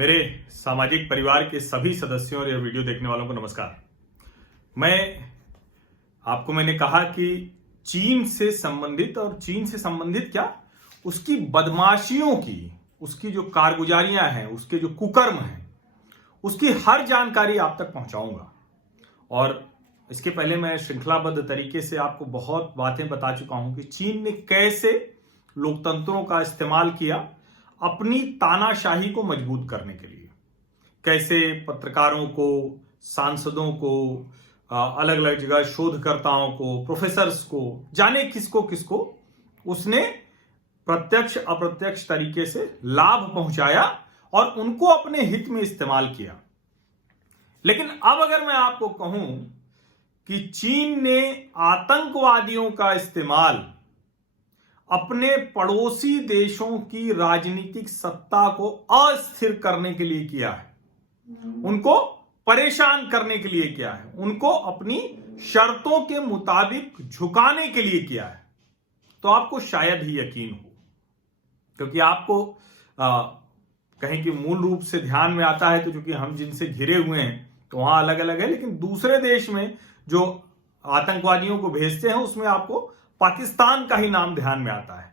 मेरे सामाजिक परिवार के सभी सदस्यों और यह वीडियो देखने वालों को नमस्कार। मैंने कहा कि चीन से संबंधित और चीन से संबंधित क्या, उसकी बदमाशियों की, उसकी जो कारगुजारियां हैं, उसके जो कुकर्म हैं, उसकी हर जानकारी आप तक पहुंचाऊंगा। और इसके पहले मैं श्रृंखलाबद्ध तरीके से आपको बहुत बातें बता चुका हूं कि चीन ने कैसे लोकतंत्रों का इस्तेमाल किया अपनी तानाशाही को मजबूत करने के लिए, कैसे पत्रकारों को, सांसदों को, अलग अलग जगह शोधकर्ताओं को, प्रोफेसर्स को, जाने किसको किसको उसने प्रत्यक्ष अप्रत्यक्ष तरीके से लाभ पहुंचाया और उनको अपने हित में इस्तेमाल किया। लेकिन अब अगर मैं आपको कहूं कि चीन ने आतंकवादियों का इस्तेमाल अपने पड़ोसी देशों की राजनीतिक सत्ता को अस्थिर करने के लिए किया है, उनको परेशान करने के लिए किया है, उनको अपनी शर्तों के मुताबिक झुकाने के लिए किया है, तो आपको शायद ही यकीन हो, क्योंकि आपको कहें कि मूल रूप से ध्यान में आता है तो चूंकि हम जिनसे घिरे हुए हैं तो वहां अलग अलग है, लेकिन दूसरे देश में जो आतंकवादियों को भेजते हैं उसमें आपको पाकिस्तान का ही नाम ध्यान में आता है।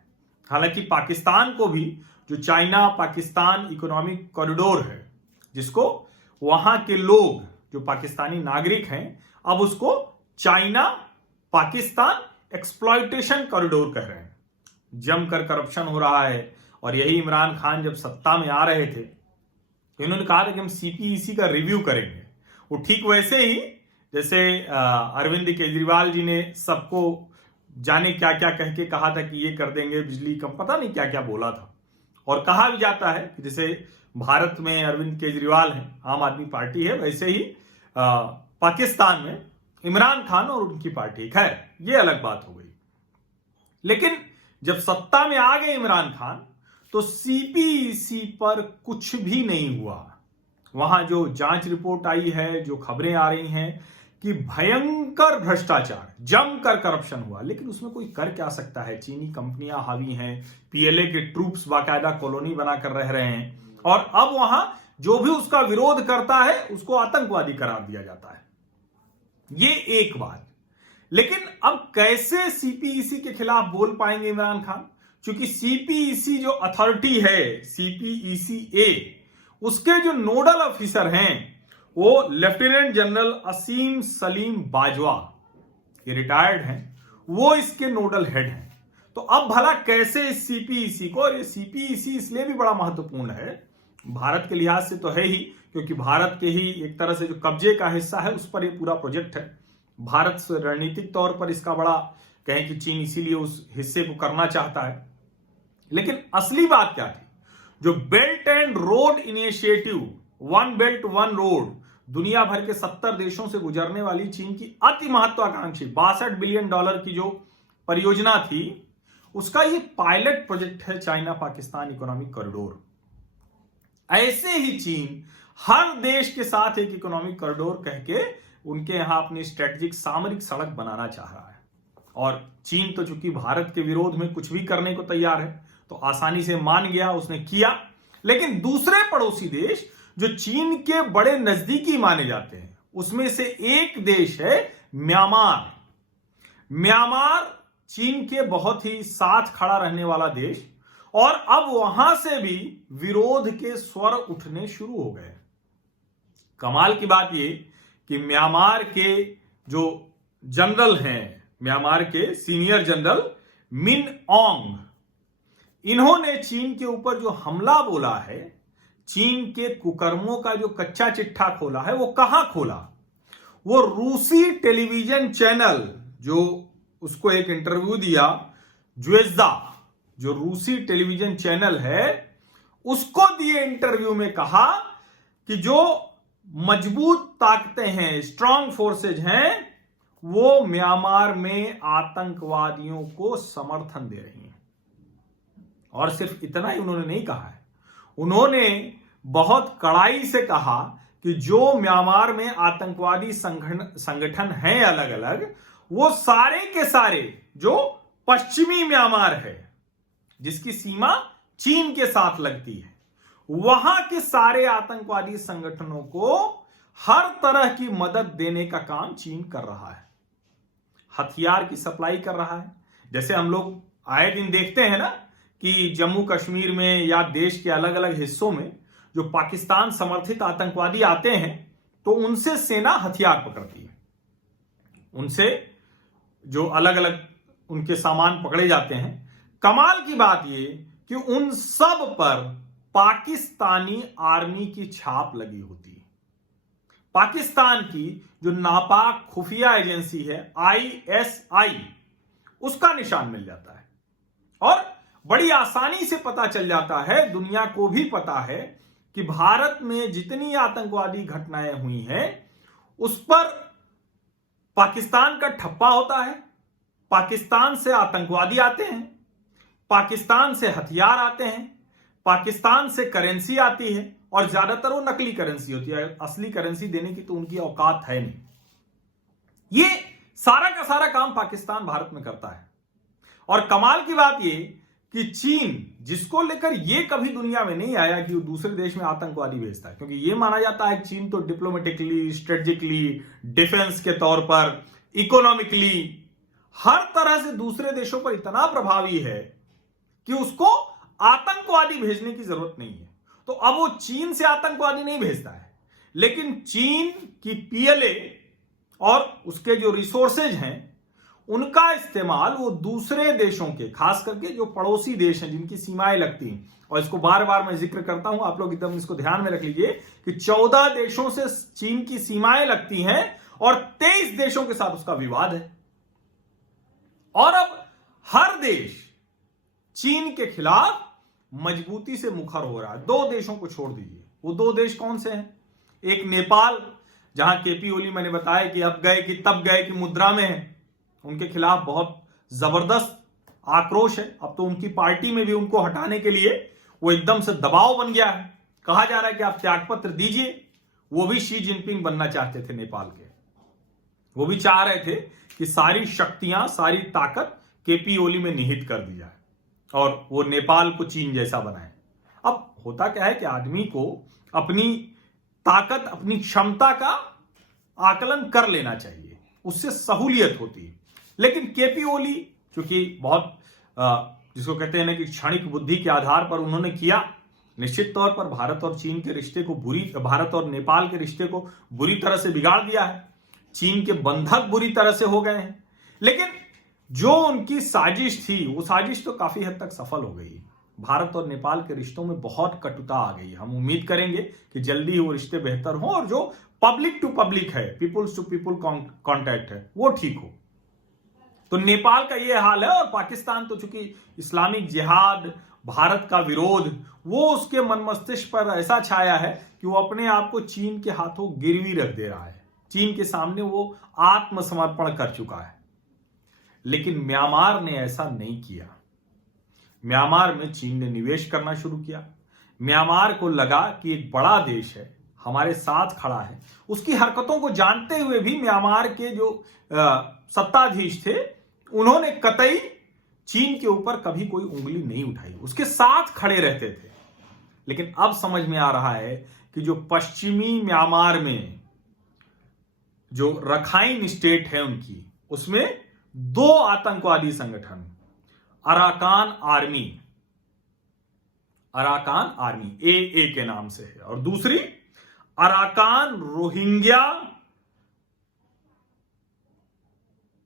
हालांकि पाकिस्तान को भी जो चाइना पाकिस्तान इकोनॉमिक कॉरिडोर है, जिसको वहां के लोग जो पाकिस्तानी नागरिक हैं अब उसको चाइना पाकिस्तान एक्सप्लॉयटेशन कॉरिडोर कह रहे हैं। जमकर करप्शन हो रहा है और यही इमरान खान जब सत्ता में आ रहे थे तो इन्होंने कहा था कि हम सीपीईसी का रिव्यू करेंगे। वो ठीक वैसे ही जैसे अरविंद केजरीवाल जी ने सबको जाने क्या क्या कह के कहा था कि ये कर देंगे बिजली कम, पता नहीं क्या क्या बोला था। और कहा भी जाता है कि जैसे भारत में अरविंद केजरीवाल हैं, आम आदमी पार्टी है, वैसे ही पाकिस्तान में इमरान खान और उनकी पार्टी। खैर ये अलग बात हो गई। लेकिन जब सत्ता में आ गए इमरान खान तो सीपीईसी पर कुछ भी नहीं हुआ। वहां जो जांच रिपोर्ट आई है, जो खबरें आ रही हैं कि भयंकर भ्रष्टाचार, जमकर करप्शन हुआ, लेकिन उसमें कोई कर क्या सकता है। चीनी कंपनियां हावी हैं, पीएलए के ट्रूप्स बाकायदा कॉलोनी बनाकर रह रहे हैं और अब वहां जो भी उसका विरोध करता है उसको आतंकवादी करार दिया जाता है। ये एक बात। लेकिन अब कैसे सीपीईसी के खिलाफ बोल पाएंगे इमरान खान, क्योंकि सीपीईसी जो अथॉरिटी है, सीपीईसी उसके जो नोडल ऑफिसर हैं वो लेफ्टिनेंट जनरल असीम सलीम बाजवा, ये रिटायर्ड हैं, वो इसके नोडल हेड हैं। तो अब भला कैसे इस सीपीईसी को, और ये सीपीईसी इसलिए भी बड़ा महत्वपूर्ण है भारत के लिहाज से तो है ही, क्योंकि भारत के ही एक तरह से जो कब्जे का हिस्सा है उस पर ये पूरा प्रोजेक्ट है। भारत से रणनीतिक तौर पर इसका बड़ा कहें कि चीन इसीलिए उस हिस्से को करना चाहता है। लेकिन असली बात क्या थी, जो belt and road initiative, one belt one road, दुनिया भर के 70 देशों से गुजरने वाली चीन की अति महत्वाकांक्षी $62 बिलियन की जो परियोजना थी, उसका ये पायलट प्रोजेक्ट है चाइना पाकिस्तान इकोनॉमिक कॉरिडोर। ऐसे ही चीन हर देश के साथ एक इकोनॉमिक कॉरिडोर कह के उनके यहां अपनी स्ट्रेटेजिक सामरिक सड़क बनाना चाह रहा है। और चीन तो चूंकि भारत के विरोध में कुछ भी करने को तैयार है तो आसानी से मान गया, उसने किया। लेकिन दूसरे पड़ोसी देश जो चीन के बड़े नजदीकी माने जाते हैं उसमें से एक देश है म्यांमार। म्यांमार चीन के बहुत ही साथ खड़ा रहने वाला देश, और अब वहां से भी विरोध के स्वर उठने शुरू हो गए। कमाल की बात यह कि म्यांमार के जो जनरल हैं, म्यांमार के सीनियर जनरल मिन ऑन्ग, इन्होंने चीन के ऊपर जो हमला बोला है, चीन के कुकर्मों का जो कच्चा चिट्ठा खोला है, वो कहां खोला? वो रूसी टेलीविजन चैनल, जो उसको एक इंटरव्यू दिया, ज्वेज़दा जो रूसी टेलीविजन चैनल है, उसको दिए इंटरव्यू में कहा कि जो मजबूत ताकतें हैं, स्ट्रांग फोर्सेज हैं, वो म्यांमार में आतंकवादियों को समर्थन दे रही हैं। और सिर्फ इतना ही उन्होंने नहीं कहा है, उन्होंने बहुत कड़ाई से कहा कि जो म्यांमार में आतंकवादी संगठन हैं अलग अलग, वो सारे के सारे जो पश्चिमी म्यांमार है, जिसकी सीमा चीन के साथ लगती है, वहां के सारे आतंकवादी संगठनों को हर तरह की मदद देने का काम चीन कर रहा है, हथियार की सप्लाई कर रहा है। जैसे हम लोग आए दिन देखते हैं ना कि जम्मू कश्मीर में या देश के अलग अलग हिस्सों में जो पाकिस्तान समर्थित आतंकवादी आते हैं तो उनसे सेना हथियार पकड़ती है, उनसे जो अलग अलग उनके सामान पकड़े जाते हैं। कमाल की बात यह कि उन सब पर पाकिस्तानी आर्मी की छाप लगी होती है। पाकिस्तान की जो नापाक खुफिया एजेंसी है ISI, उसका निशान मिल जाता है और बड़ी आसानी से पता चल जाता है, दुनिया को भी पता है कि भारत में जितनी आतंकवादी घटनाएं हुई हैं उस पर पाकिस्तान का ठप्पा होता है। पाकिस्तान से आतंकवादी आते हैं, पाकिस्तान से हथियार आते हैं, पाकिस्तान से करेंसी आती है और ज्यादातर वो नकली करेंसी होती है, असली करेंसी देने की तो उनकी औकात है नहीं। ये सारा का सारा काम पाकिस्तान भारत में करता है। और कमाल की बात ये कि चीन, जिसको लेकर ये कभी दुनिया में नहीं आया कि वो दूसरे देश में आतंकवादी भेजता है, क्योंकि ये माना जाता है चीन तो डिप्लोमेटिकली, स्ट्रेटेजिकली, डिफेंस के तौर पर, इकोनॉमिकली हर तरह से दूसरे देशों पर इतना प्रभावी है कि उसको आतंकवादी भेजने की जरूरत नहीं है। तो अब वो चीन से आतंकवादी नहीं भेजता है, लेकिन चीन की PLA और उसके जो रिसोर्सेज हैं उनका इस्तेमाल वो दूसरे देशों के, खास करके जो पड़ोसी देश हैं जिनकी सीमाएं लगती हैं, और इसको बार बार मैं जिक्र करता हूं, आप लोग एकदम इसको ध्यान में रख लीजिए कि 14 देशों से चीन की सीमाएं लगती हैं और 23 देशों के साथ उसका विवाद है। और अब हर देश चीन के खिलाफ मजबूती से मुखर हो रहा है। 2 देशों को छोड़ दीजिए, वो 2 देश कौन से हैं? एक नेपाल, जहां KP ओली मैंने बताया कि अब गए कि तब गए कि मुद्रा में है, उनके खिलाफ बहुत जबरदस्त आक्रोश है। अब तो उनकी पार्टी में भी उनको हटाने के लिए वो एकदम से दबाव बन गया है। कहा जा रहा है कि आप त्यागपत्र दीजिए। वो भी शी जिनपिंग बनना चाहते थे नेपाल के, वो भी चाह रहे थे कि सारी शक्तियां, सारी ताकत KP ओली में निहित कर दी जाए और वो नेपाल को चीन जैसा बनाए। अब होता क्या है कि आदमी को अपनी ताकत, अपनी क्षमता का आकलन कर लेना चाहिए, उससे सहूलियत होती है। लेकिन KP ओली क्योंकि बहुत जिसको कहते हैं ना कि क्षणिक बुद्धि के आधार पर उन्होंने किया, निश्चित तौर पर भारत और चीन के रिश्ते को भारत और नेपाल के रिश्ते को बुरी तरह से बिगाड़ दिया है। चीन के बंधक बुरी तरह से हो गए हैं, लेकिन जो उनकी साजिश थी वो साजिश तो काफी हद तक सफल हो गई। भारत और नेपाल के रिश्तों में बहुत कटुता आ गई। हम उम्मीद करेंगे कि जल्दी ही वो रिश्ते बेहतर हों और जो पब्लिक टू पब्लिक है, पीपुल्स टू पीपुल कॉन्टैक्ट है, वो ठीक हो। तो नेपाल का ये हाल है। और पाकिस्तान तो चूंकि इस्लामिक जिहाद, भारत का विरोध, वो उसके मन मस्तिष्क पर ऐसा छाया है कि वो अपने आप को चीन के हाथों गिरवी रख दे रहा है। चीन के सामने वो आत्मसमर्पण कर चुका है। लेकिन म्यांमार ने ऐसा नहीं किया। म्यांमार में चीन ने निवेश करना शुरू किया। म्यांमार को लगा कि एक बड़ा देश है, हमारे साथ खड़ा है। उसकी हरकतों को जानते हुए भी म्यांमार के जो सत्ताधीश थे उन्होंने कतई चीन के ऊपर कभी कोई उंगली नहीं उठाई, उसके साथ खड़े रहते थे। लेकिन अब समझ में आ रहा है कि जो पश्चिमी म्यांमार में जो रखाइन स्टेट है उनकी, उसमें 2 आतंकवादी संगठन, अराकान आर्मी AA के नाम से है और दूसरी Arakan Rohingya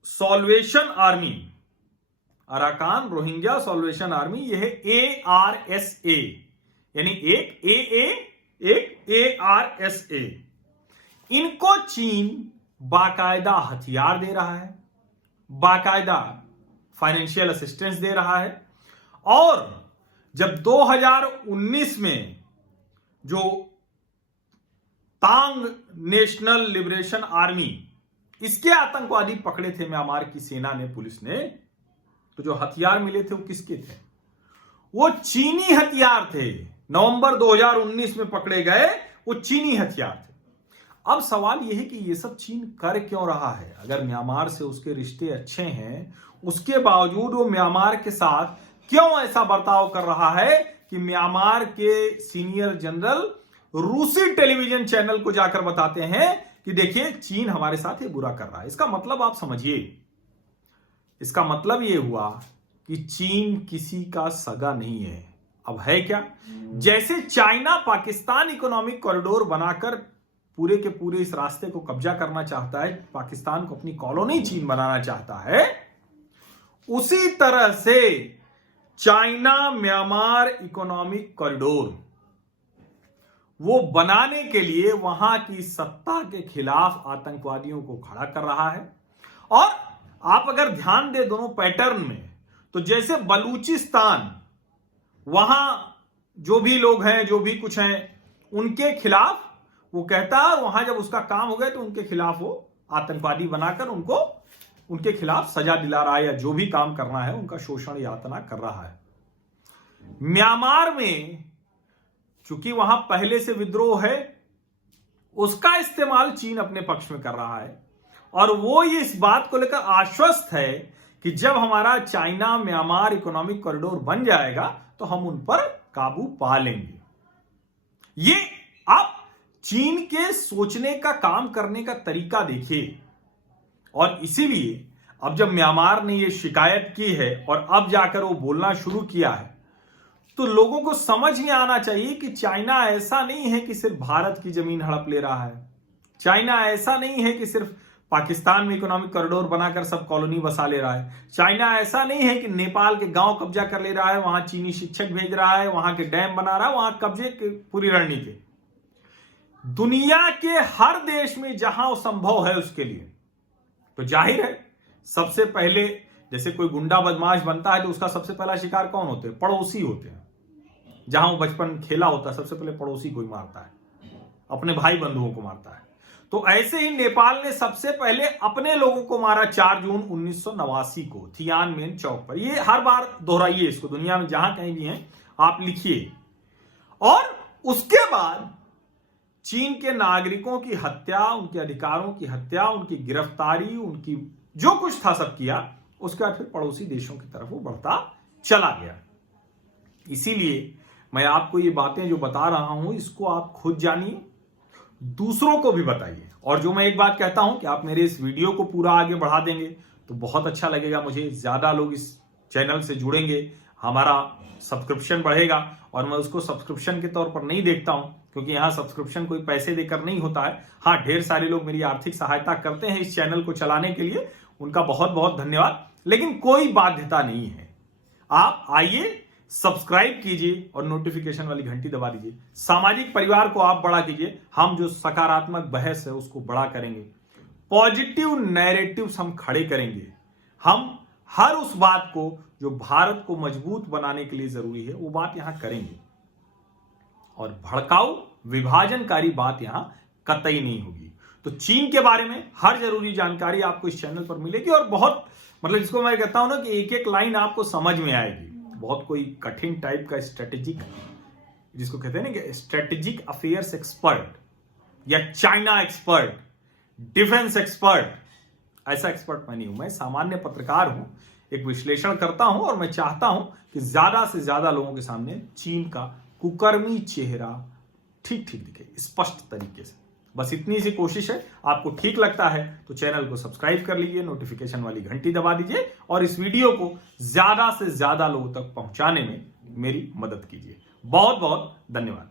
solvation army, Arakan Rohingya solvation army, यह है ARSA, यानी एक AA एक ARSA। इनको चीन बाकायदा हथियार दे रहा है, बाकायदा फाइनेंशियल असिस्टेंस दे रहा है। और जब 2019 में जो तांग नेशनल लिबरेशन आर्मी, इसके आतंकवादी पकड़े थे म्यांमार की सेना ने, पुलिस ने, तो जो हथियार मिले थे वो किसके थे? वो चीनी हथियार थे। नवंबर 2019 में पकड़े गए वो चीनी हथियार थे। अब सवाल यह है कि ये सब चीन कर क्यों रहा है? अगर म्यांमार से उसके रिश्ते अच्छे हैं, उसके बावजूद वो म्यांमार के साथ क्यों ऐसा बर्ताव कर रहा है कि म्यांमार के सीनियर जनरल रूसी टेलीविजन चैनल को जाकर बताते हैं कि देखिए चीन हमारे साथ ये बुरा कर रहा है। इसका मतलब आप समझिए, इसका मतलब ये हुआ कि चीन किसी का सगा नहीं है। अब है क्या, जैसे चाइना पाकिस्तान इकोनॉमिक कॉरिडोर बनाकर पूरे के पूरे इस रास्ते को कब्जा करना चाहता है, पाकिस्तान को अपनी कॉलोनी चीन बनाना चाहता है, उसी तरह से चाइना म्यांमार इकोनॉमिक कॉरिडोर वो बनाने के लिए वहां की सत्ता के खिलाफ आतंकवादियों को खड़ा कर रहा है। और आप अगर ध्यान दें दोनों पैटर्न में, तो जैसे बलूचिस्तान, वहां जो भी लोग हैं, जो भी कुछ हैं, उनके खिलाफ वो कहता है, और वहां जब उसका काम हो गया तो उनके खिलाफ वो आतंकवादी बनाकर उनको उनके खिलाफ सजा दिला रहा है, या जो भी काम करना है उनका शोषण यातना कर रहा है। म्यांमार में चूंकि वहां पहले से विद्रोह है, उसका इस्तेमाल चीन अपने पक्ष में कर रहा है, और वो ये इस बात को लेकर आश्वस्त है कि जब हमारा चाइना म्यांमार इकोनॉमिक कॉरिडोर बन जाएगा तो हम उन पर काबू पा लेंगे। ये आप चीन के सोचने का, काम करने का तरीका देखिए। और इसीलिए अब जब म्यांमार ने ये शिकायत की है और अब जाकर वो बोलना शुरू किया है, तो लोगों को समझ में आना चाहिए कि चाइना ऐसा नहीं है कि सिर्फ भारत की जमीन हड़प ले रहा है। चाइना ऐसा नहीं है कि सिर्फ पाकिस्तान में इकोनॉमिक कॉरिडोर बनाकर सब कॉलोनी बसा ले रहा है। चाइना ऐसा नहीं है कि नेपाल के गांव कब्जा कर ले रहा है, वहां चीनी शिक्षक भेज रहा है, वहां के डैम बना रहा है, वहां कब्जे की पूरी रणनीति। दुनिया के हर देश में जहां वो संभव है उसके लिए, तो जाहिर है सबसे पहले जैसे कोई गुंडा बदमाश बनता है तो उसका सबसे पहला शिकार कौन होते हैं? पड़ोसी होते हैं। जहां वो बचपन खेला होता है, सबसे पहले पड़ोसी को ही मारता है, अपने भाई बंधुओं को मारता है। तो ऐसे ही नेपाल ने सबसे पहले अपने लोगों को मारा 4 जून 1989 को थियानमेन चौक पर। ये हर बार दोहराइए इसको, दुनिया में जहां कहीं भी हैं आप लिखिए। और उसके बाद चीन के नागरिकों की हत्या, उनके अधिकारों की हत्या, उनकी गिरफ्तारी, उनकी जो कुछ था सब किया। उसके बाद फिर पड़ोसी देशों की तरफ वो बढ़ता चला गया। इसीलिए मैं आपको ये बातें जो बता रहा हूं, इसको आप खुद जानिए, दूसरों को भी बताइए। और जो मैं एक बात कहता हूं कि आप मेरे इस वीडियो को पूरा आगे बढ़ा देंगे तो बहुत अच्छा लगेगा मुझे। ज्यादा लोग इस चैनल से जुड़ेंगे, हमारा सब्सक्रिप्शन बढ़ेगा। और मैं उसको सब्सक्रिप्शन के तौर पर नहीं देखता हूं, क्योंकि यहां सब्सक्रिप्शन कोई पैसे देकर नहीं होता है। हाँ, ढेर सारे लोग मेरी आर्थिक सहायता करते हैं इस चैनल को चलाने के लिए, उनका बहुत बहुत धन्यवाद। लेकिन कोई बाध्यता नहीं है। आप आइए, सब्सक्राइब कीजिए और नोटिफिकेशन वाली घंटी दबा दीजिए। सामाजिक परिवार को आप बड़ा कीजिए। हम जो सकारात्मक बहस है उसको बड़ा करेंगे, पॉजिटिव नैरेटिव्स हम खड़े करेंगे। हम हर उस बात को जो भारत को मजबूत बनाने के लिए जरूरी है वो बात यहां करेंगे, और भड़काऊ विभाजनकारी बात यहां कतई नहीं होगी। तो चीन के बारे में हर जरूरी जानकारी आपको इस चैनल पर मिलेगी, और बहुत मतलब जिसको मैं कहता हूं ना कि एक एक लाइन आपको समझ में आएगी। बहुत कोई कठिन टाइप का स्ट्रेटेजिक, जिसको कहते हैं ना कि स्ट्रेटेजिक अफेयर्स एक्सपर्ट या चाइना एक्सपर्ट, डिफेंस एक्सपर्ट, ऐसा एक्सपर्ट मैं नहीं हूं। मैं सामान्य पत्रकार हूं, एक विश्लेषण करता हूं, और मैं चाहता हूं कि ज्यादा से ज्यादा लोगों के सामने चीन का कुकर्मी चेहरा ठीक ठीक दिखे, स्पष्ट तरीके से। बस इतनी सी कोशिश है। आपको ठीक लगता है तो चैनल को सब्सक्राइब कर लीजिए, नोटिफिकेशन वाली घंटी दबा दीजिए, और इस वीडियो को ज्यादा से ज्यादा लोगों तक पहुंचाने में मेरी मदद कीजिए। बहुत बहुत धन्यवाद।